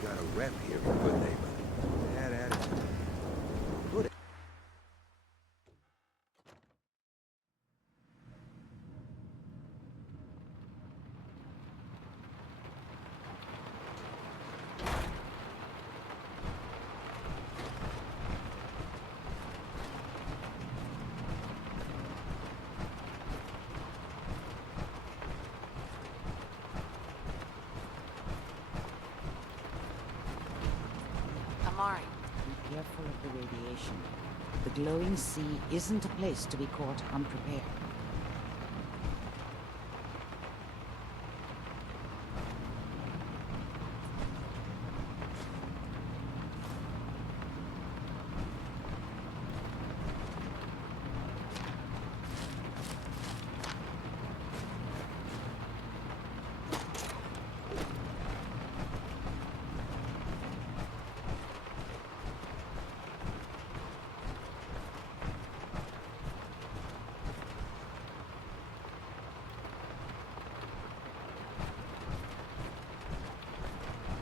He's got a rep here for good neighbor. Bad attitude. Good. Amari. Be careful of the radiation. The glowing sea isn't a place to be caught unprepared.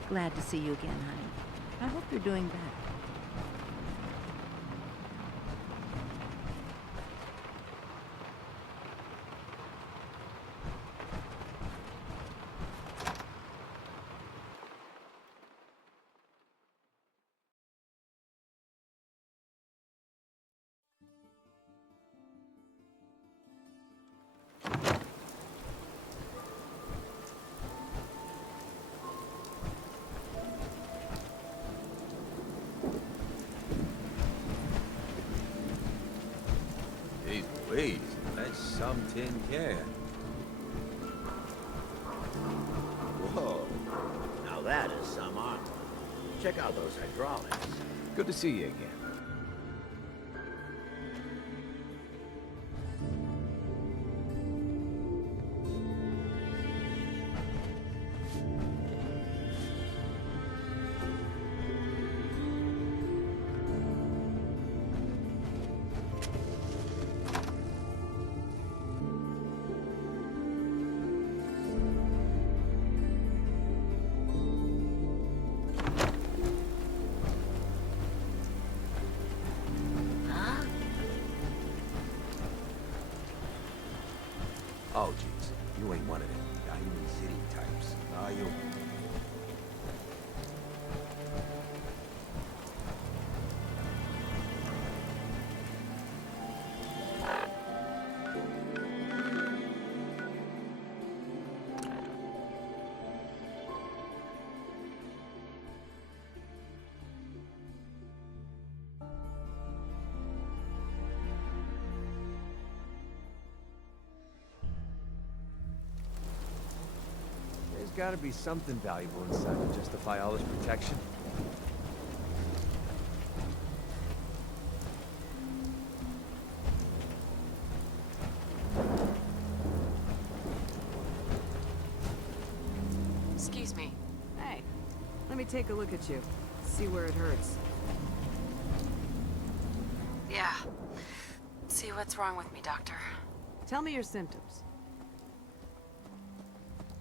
Glad to see you again, honey. I hope you're doing better. Jeez Louise, that's some tin can. Whoa. Now that is some armor. Check out those hydraulics. Good to see you again. Oh, jeez. You ain't one of them Diamond City types, are you? There's gotta be something valuable inside to justify all this protection. Excuse me. Hey, let me take a look at you. See where it hurts. Yeah. See what's wrong with me, doctor. Tell me your symptoms.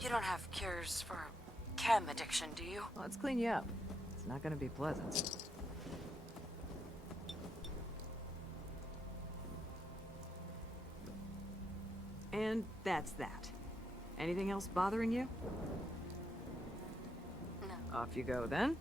You don't have cures for chem addiction, do you? Let's clean you up. It's not gonna be pleasant. And that's that. Anything else bothering you? No. Off you go then.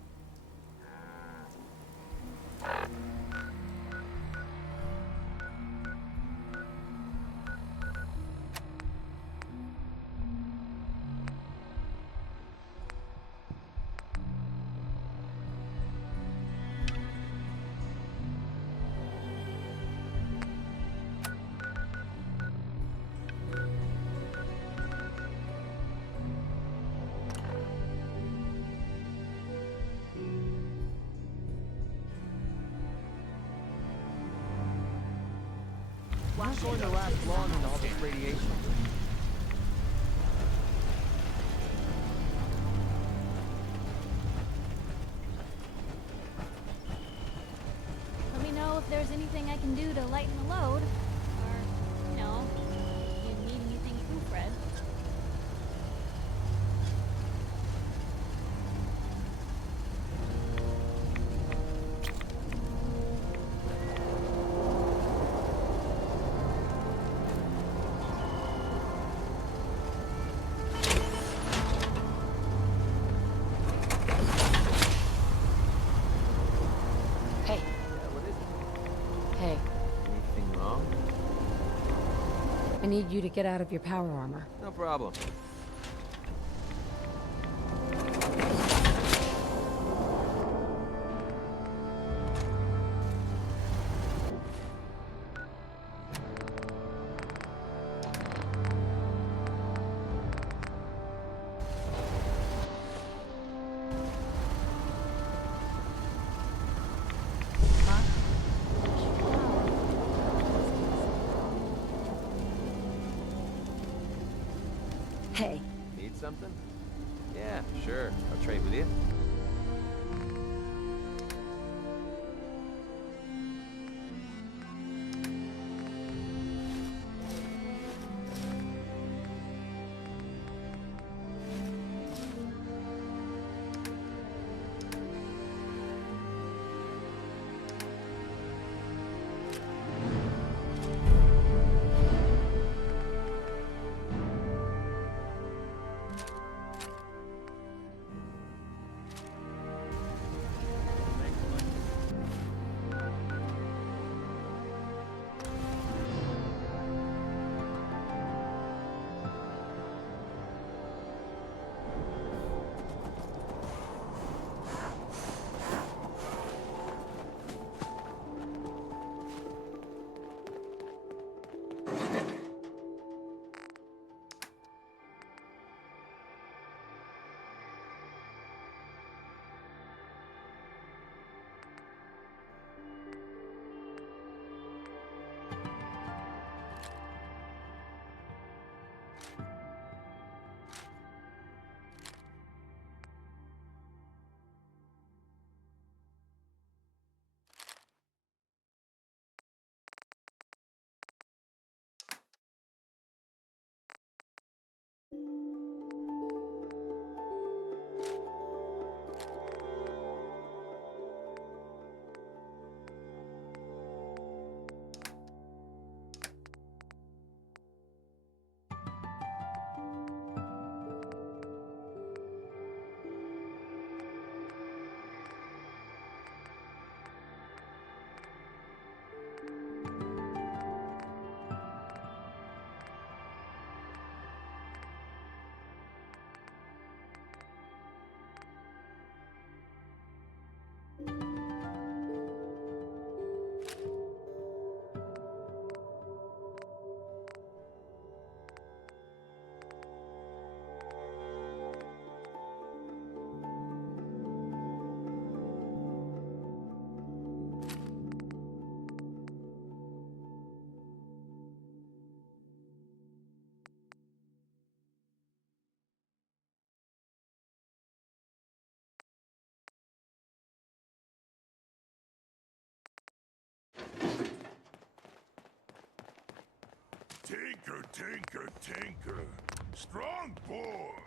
Not going to last long in all this radiation. Let me know if there's anything I can do to lighten the load. Or, you know, if you need anything too, Fred. need you to get out of your power armor. No problem. Hey, Need something? Yeah, sure. I'll trade with you. Tinker, tinker, tinker. Strong board.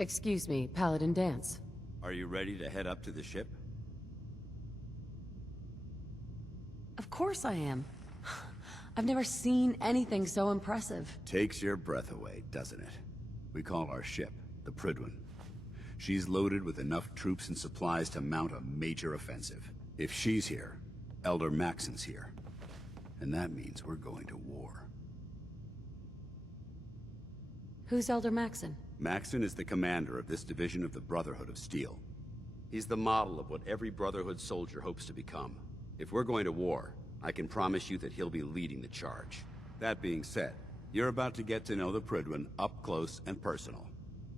Excuse me, Paladin Dance. Are you ready to head up to the ship? Of course I am. I've never seen anything so impressive. Takes your breath away, doesn't it? We call our ship the Prydwen. She's loaded with enough troops and supplies to mount a major offensive. If she's here, Elder Maxon's here. And that means we're going to war. Who's Elder Maxon? Maxon is the commander of this division of the Brotherhood of Steel. He's the model of what every Brotherhood soldier hopes to become. If we're going to war, I can promise you that he'll be leading the charge. That being said, you're about to get to know the Prydwen up close and personal.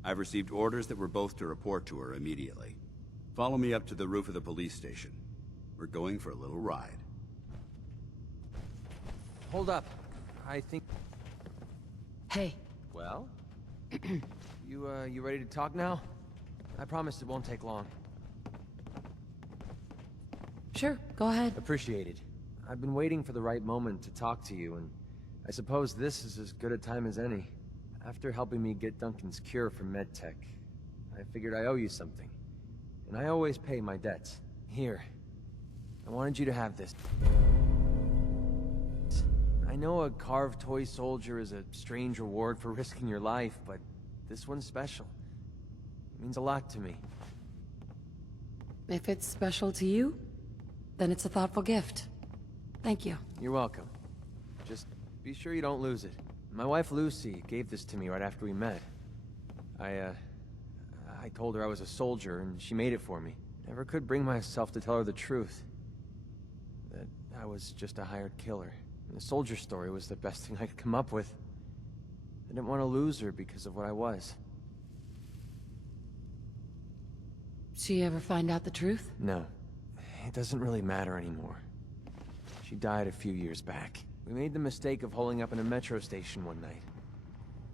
I've received orders that we're both to report to her immediately. Follow me up to the roof of the police station. We're going for a little ride. Hold up. I think... Hey. Well? You ready to talk now? I promise it won't take long. Sure, go ahead. Appreciated. I've been waiting for the right moment to talk to you, and I suppose this is as good a time as any. After helping me get Duncan's cure for MedTech, I figured I owe you something. And I always pay my debts. Here. I wanted you to have this. I know a carved toy soldier is a strange reward for risking your life, but this one's special. It means a lot to me. If it's special to you, then it's a thoughtful gift. Thank you. You're welcome. Just be sure you don't lose it. My wife Lucy gave this to me right after we met. I told her I was a soldier, and she made it for me. Never could bring myself to tell her the truth. That I was just a hired killer. And the soldier story was the best thing I could come up with. I didn't want to lose her because of what I was. She ever find out the truth? No. It doesn't really matter anymore. She died a few years back. We made the mistake of holding up in a metro station one night.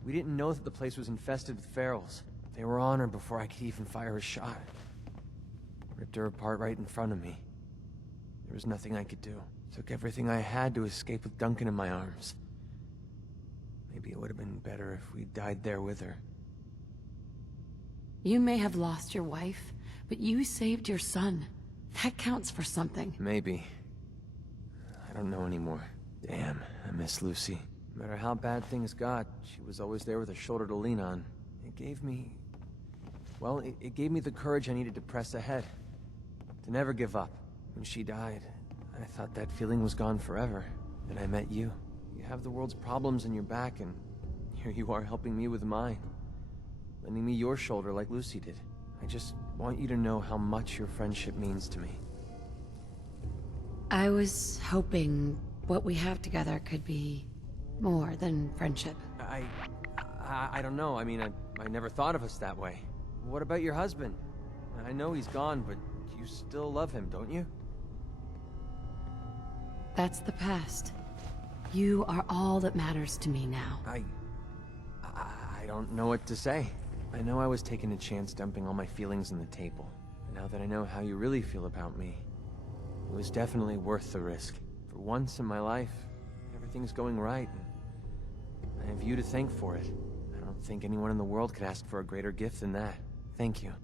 We didn't know that the place was infested with ferals. They were on her before I could even fire a shot. Ripped her apart right in front of me. There was nothing I could do. Took everything I had to escape with Duncan in my arms. Maybe it would have been better if we died there with her. You may have lost your wife, but you saved your son. That counts for something. Maybe. I don't know anymore. Damn, I miss Lucy. No matter how bad things got, she was always there with a shoulder to lean on. It gave me... well, it gave me the courage I needed to press ahead. To never give up. When she died, I thought that feeling was gone forever. Then I met you. You have the world's problems in your back, and here you are helping me with mine. Lending me your shoulder like Lucy did. I just want you to know how much your friendship means to me. I was hoping what we have together could be more than friendship. I don't know. I mean, I never thought of us that way. What about your husband? I know he's gone, but you still love him, don't you? That's the past. You are all that matters to me now. I don't know what to say. I know I was taking a chance dumping all my feelings on the table. But now that I know how you really feel about me, it was definitely worth the risk. For once in my life, everything's going right. And I have you to thank for it. I don't think anyone in the world could ask for a greater gift than that. Thank you.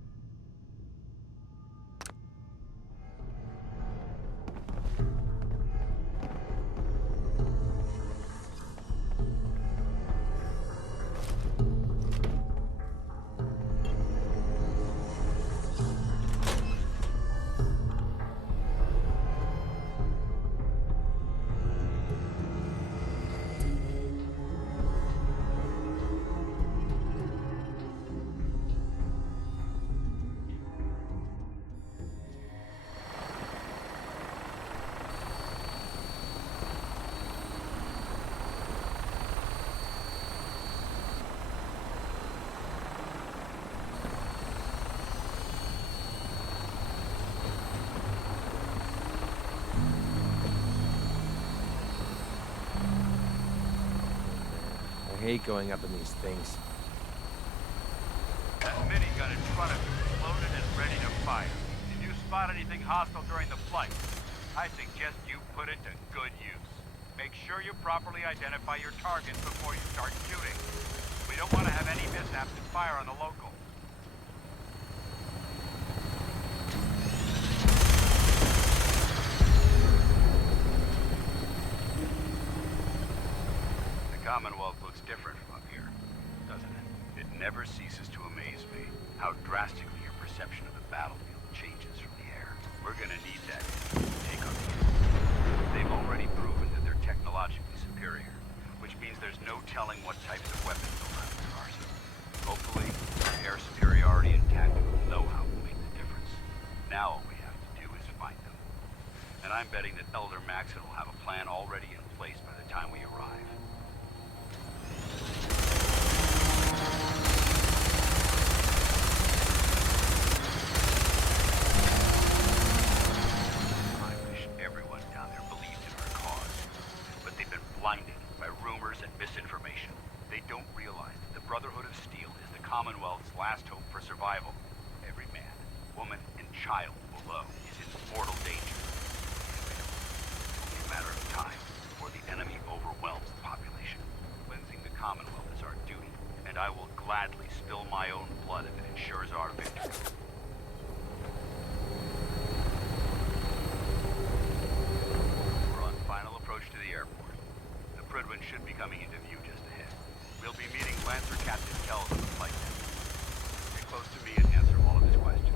I hate going up in these things. That minigun in front of you is loaded and ready to fire. If you spot anything hostile during the flight, I suggest you put it to good use. Make sure you properly identify your targets before you start shooting. We don't want to have any mishaps and fire on the local. different from up here, doesn't it? It never ceases to amaze me how drastically your perception of the battlefield changes from the air. We're gonna need that to take on the enemy. They've already proven that they're technologically superior, which means there's no telling what types of weapons they'll have in their arsenal. Hopefully, our air superiority and tactical know-how will make the difference. Now all we have to do is find them. And I'm betting that Elder Maxon will have a plan already in place by the time we arrive. I wish everyone down there believed in our cause. But they've been blinded by rumors and misinformation. They don't realize that the Brotherhood of Steel is the Commonwealth's last hope for survival. Every man, woman, and child below is in mortal danger. It's only a matter of time before the enemy overwhelms the population. Cleansing the Commonwealth is our duty, and I will gladly spill my own blood if it ensures our victory. We're on final approach to the airport. The Prydwen should be coming into view just ahead. We'll be meeting Lancer Captain Kells on the flight deck. Stay close to me and answer all of his questions.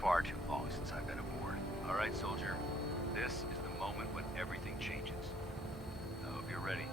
Far too long since I've been aboard. All right, soldier. This is the moment when everything changes. I hope you're ready.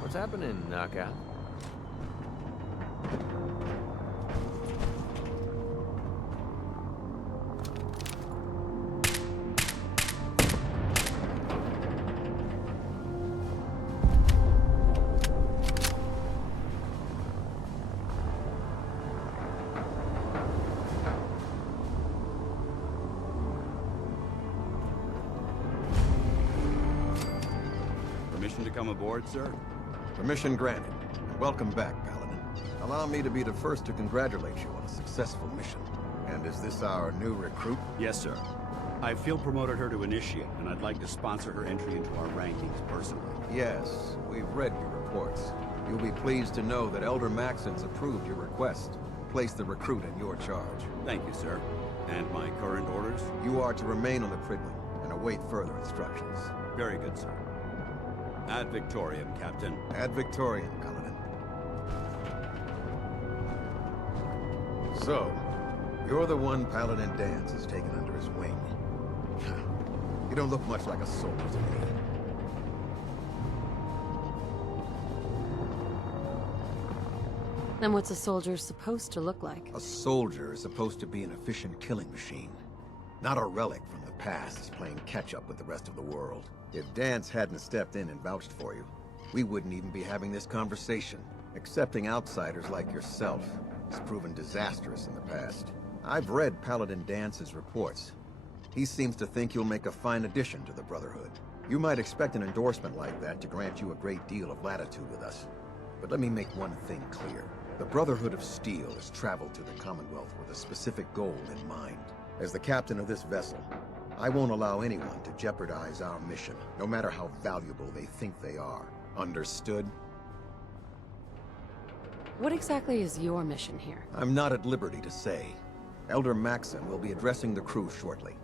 What's happening, Knockout? Permission to come aboard, sir? Permission granted. Welcome back, Paladin. Allow me to be the first to congratulate you on a successful mission. And is this our new recruit? Yes, sir. I field promoted her to initiate, and I'd like to sponsor her entry into our rankings personally. Yes, we've read your reports. You'll be pleased to know that Elder Maxon's approved your request. Place the recruit in your charge. Thank you, sir. And my current orders? You are to remain on the Prydwen and await further instructions. Very good, sir. Ad Victoriam, Captain. Ad Victoriam, Paladin. So, you're the one Paladin Danse has taken under his wing. You don't look much like a soldier to me. Then what's a soldier supposed to look like? A soldier is supposed to be an efficient killing machine. Not a relic from the past playing catch-up with the rest of the world. If Danse hadn't stepped in and vouched for you, we wouldn't even be having this conversation. Accepting outsiders like yourself has proven disastrous in the past. I've read Paladin Dance's reports. He seems to think you'll make a fine addition to the Brotherhood. You might expect an endorsement like that to grant you a great deal of latitude with us. But let me make one thing clear. The Brotherhood of Steel has traveled to the Commonwealth with a specific goal in mind. As the captain of this vessel, I won't allow anyone to jeopardize our mission, no matter how valuable they think they are. Understood? What exactly is your mission here? I'm not at liberty to say. Elder Maxon will be addressing the crew shortly,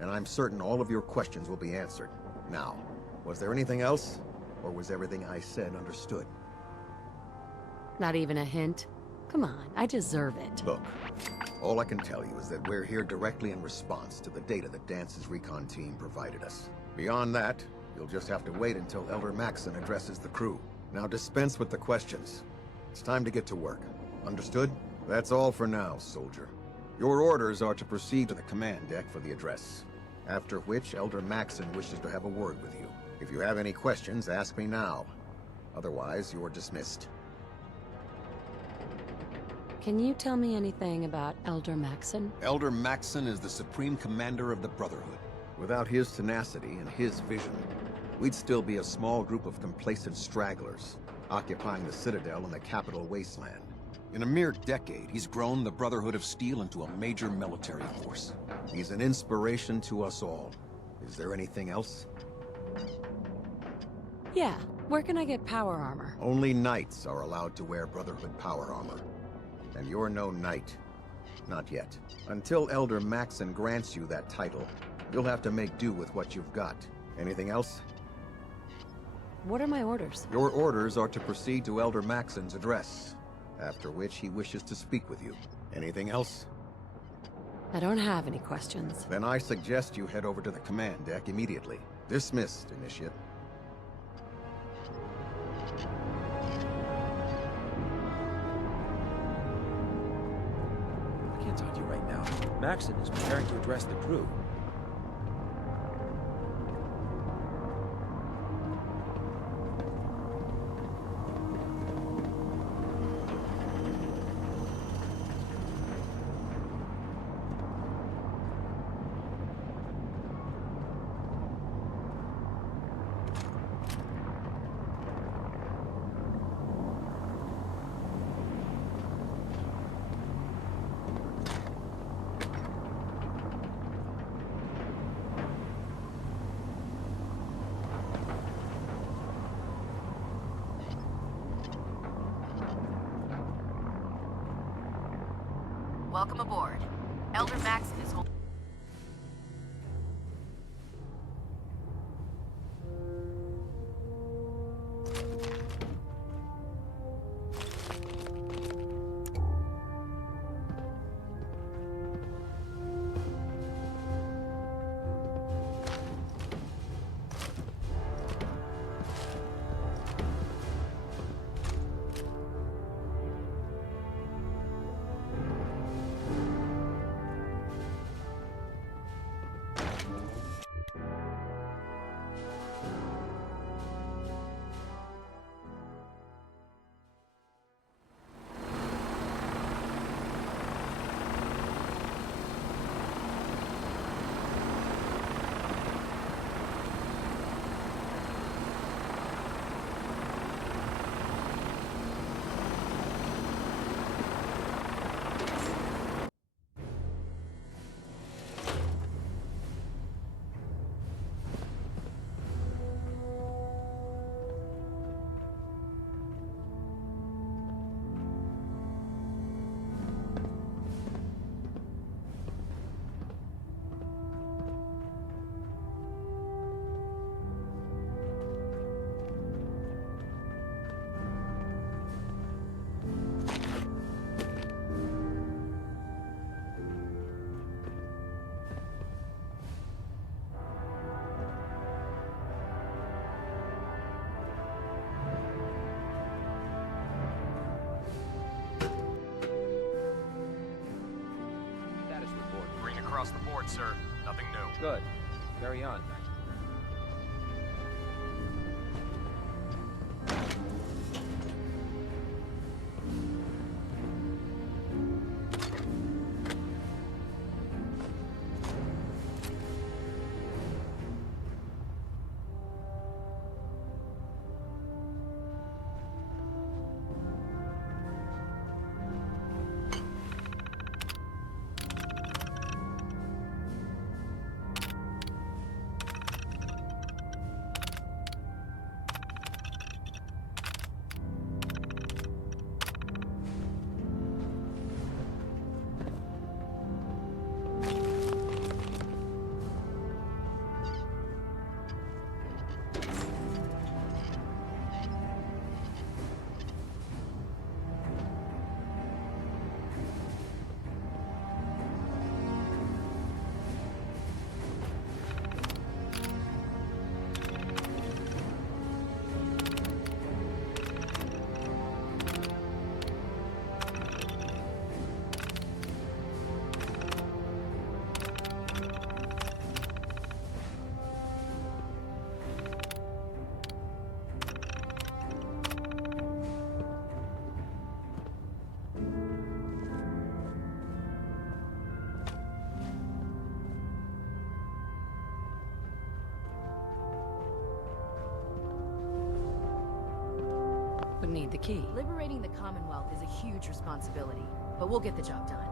and I'm certain all of your questions will be answered. Now, was there anything else, or was everything I said understood? Not even a hint? Come on, I deserve it. Look, all I can tell you is that we're here directly in response to the data that Dance's recon team provided us. Beyond that, you'll just have to wait until Elder Maxson addresses the crew. Now dispense with the questions. It's time to get to work. Understood? That's all for now, soldier. Your orders are to proceed to the command deck for the address. After which, Elder Maxson wishes to have a word with you. If you have any questions, ask me now. Otherwise, you're dismissed. Can you tell me anything about Elder Maxson? Elder Maxson is the Supreme Commander of the Brotherhood. Without his tenacity and his vision, we'd still be a small group of complacent stragglers, occupying the Citadel and the capital wasteland. In a mere decade, he's grown the Brotherhood of Steel into a major military force. He's an inspiration to us all. Is there anything else? Yeah, where can I get power armor? Only knights are allowed to wear Brotherhood power armor. And you're no knight. Not yet. Until Elder Maxson grants you that title, you'll have to make do with what you've got. Anything else? What are my orders? Your orders are to proceed to Elder Maxson's address, after which he wishes to speak with you. Anything else? I don't have any questions. Then I suggest you head over to the command deck immediately. Dismissed, Initiate. I can't talk to you right now. Maxson is preparing to address the crew. Welcome aboard. Elder Maxson is holding. Across the board, sir. Nothing new. Good. Carry on. need the key. Liberating the Commonwealth is a huge responsibility, but we'll get the job done.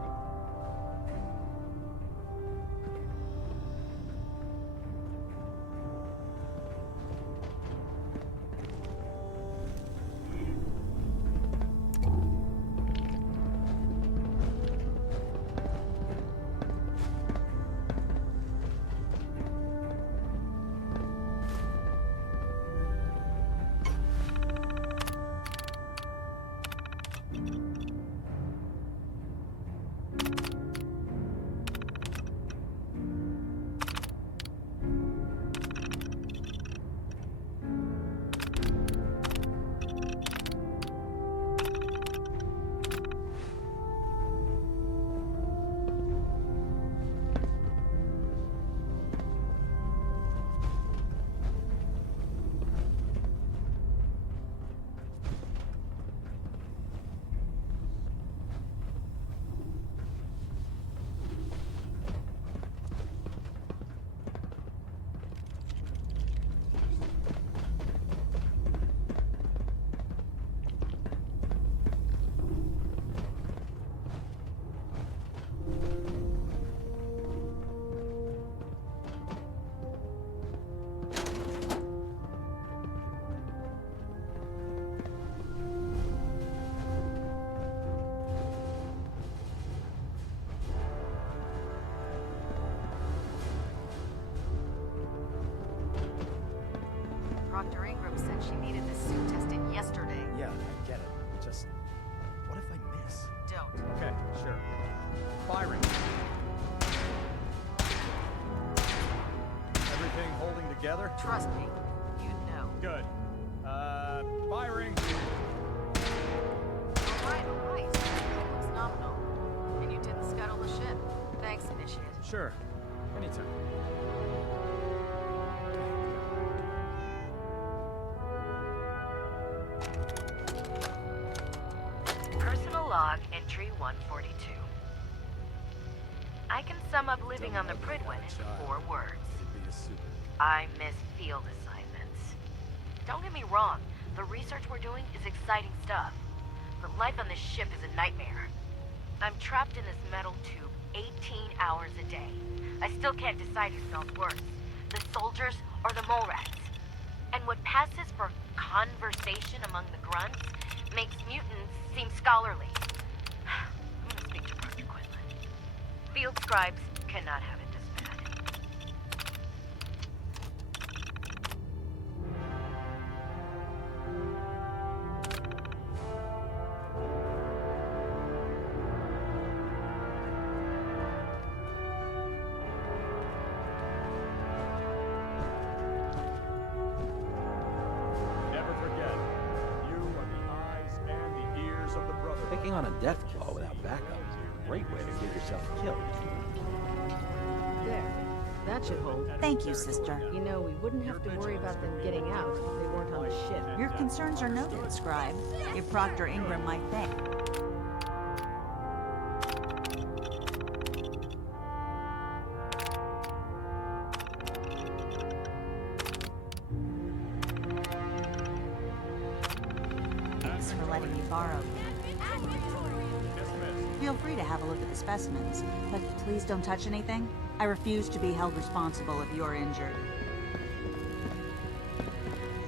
Dr. Ingram said she needed this suit tested yesterday. Yeah, I get it. Just, what if I miss? Don't. Okay, sure. Firing. Everything holding together? Trust me, you'd know. Good. Firing. All right. That looks nominal. And you didn't scuttle the ship. Thanks, Initiate. Sure. Anytime. Personal log entry 142. I can sum up living on the Prydwen in 4 words. I miss field assignments. Don't get me wrong, the research we're doing is exciting stuff. But life on this ship is a nightmare. I'm trapped in this metal tube 18 hours a day. I still can't decide who smells worse, the soldiers or the mole rats. And what passes for conversation among the grunts makes mutants seem scholarly. I'm gonna speak to Dr. Quinlan. Field scribes cannot have it this bad. Never forget, you are the eyes and the ears of the Brotherhood. Taking on a death claw without backup is a great way to get yourself killed. There. That should hold. Thank you, sister. You know, we wouldn't have to worry about them getting out if they weren't on the ship. Your concerns are noted, Scribe. If Proctor Ingram might think. Thanks for letting me borrow. Feel free to have a look at the specimens, but please don't touch anything. I refuse to be held responsible if you're injured.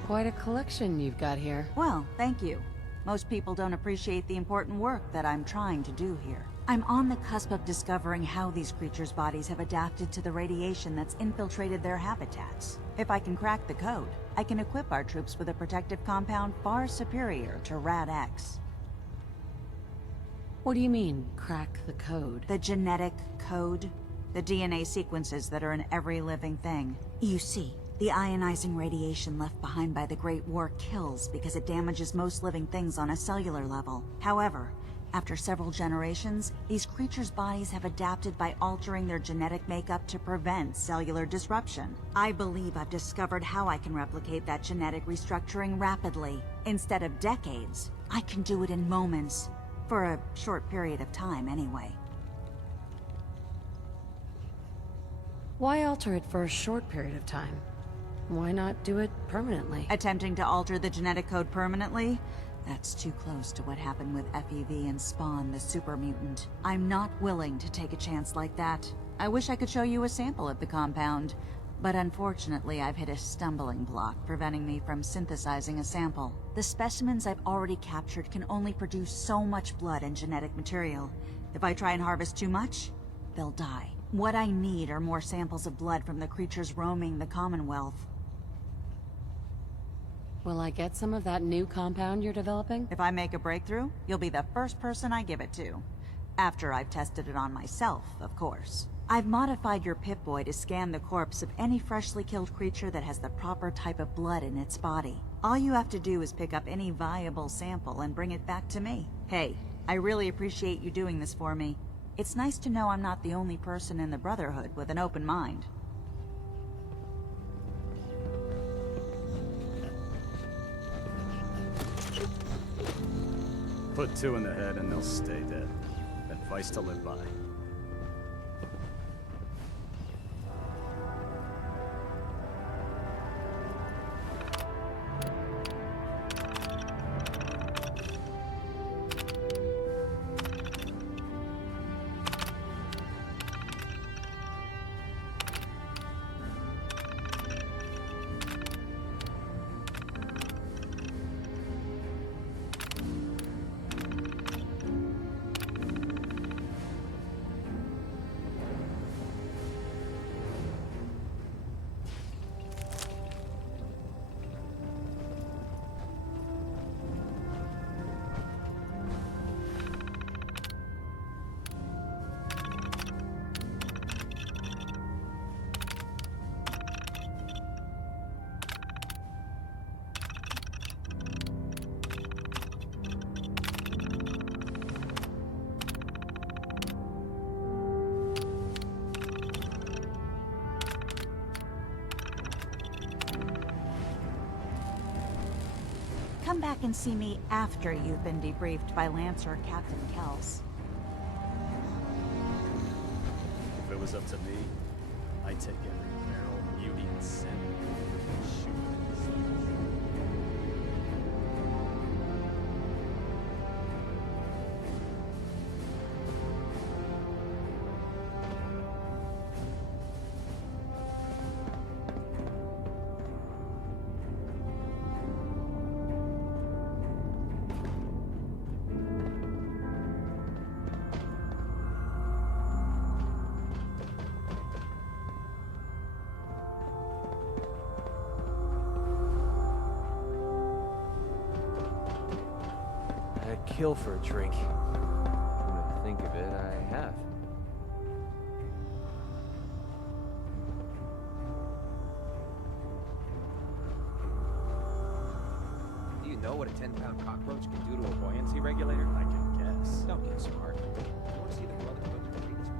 Quite a collection you've got here. Well, thank you. Most people don't appreciate the important work that I'm trying to do here. I'm on the cusp of discovering how these creatures' bodies have adapted to the radiation that's infiltrated their habitats. If I can crack the code, I can equip our troops with a protective compound far superior to Rad-X. What do you mean, crack the code? The genetic code. The DNA sequences that are in every living thing. You see, the ionizing radiation left behind by the Great War kills because it damages most living things on a cellular level. However, after several generations, these creatures' bodies have adapted by altering their genetic makeup to prevent cellular disruption. I believe I've discovered how I can replicate that genetic restructuring rapidly. Instead of decades, I can do it in moments. For a short period of time, anyway. Why alter it for a short period of time? Why not do it permanently? Attempting to alter the genetic code permanently? That's too close to what happened with FEV and Spawn, the super mutant. I'm not willing to take a chance like that. I wish I could show you a sample of the compound, but unfortunately I've hit a stumbling block preventing me from synthesizing a sample. The specimens I've already captured can only produce so much blood and genetic material. If I try and harvest too much, they'll die. What I need are more samples of blood from the creatures roaming the Commonwealth. Will I get some of that new compound you're developing? If I make a breakthrough, you'll be the first person I give it to. After I've tested it on myself, of course. I've modified your Pip-Boy to scan the corpse of any freshly killed creature that has the proper type of blood in its body. All you have to do is pick up any viable sample and bring it back to me. Hey, I really appreciate you doing this for me. It's nice to know I'm not the only person in the Brotherhood with an open mind. Put 2 in the head and they'll stay dead. Advice to live by. Come back and see me after you've been debriefed by Lancer Captain Kells. If it was up to me, I'd take every barrel, beauty, and sin and shoot it in the sun. I'd kill for a drink. Come to think of it, I have. Do you know what a 10-pound cockroach can do to a buoyancy regulator? I can guess. Don't get smart. You want to see the Brotherhood's greatest?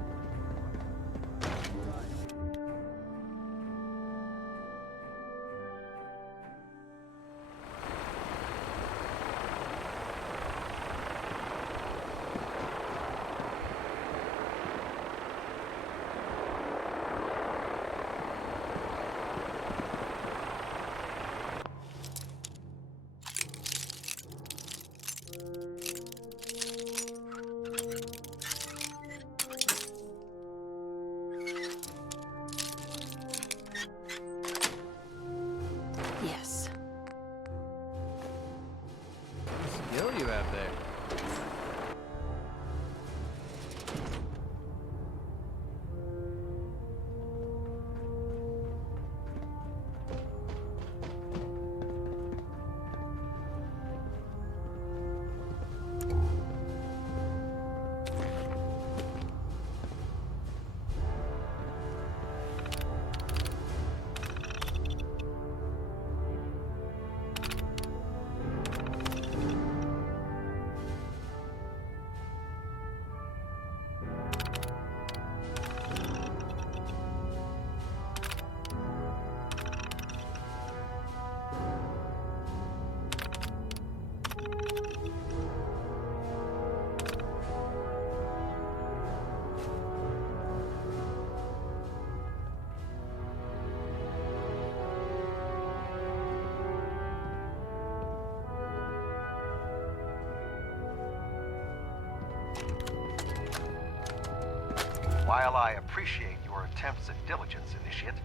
While I appreciate your attempts at diligence, Initiate,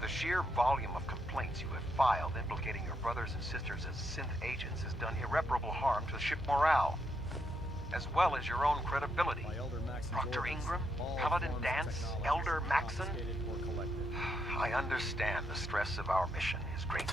the sheer volume of complaints you have filed implicating your brothers and sisters as synth agents has done irreparable harm to ship morale, as well as your own credibility. Proctor Ingram, Paladin Dance, Elder Maxon. I understand the stress of our mission is great.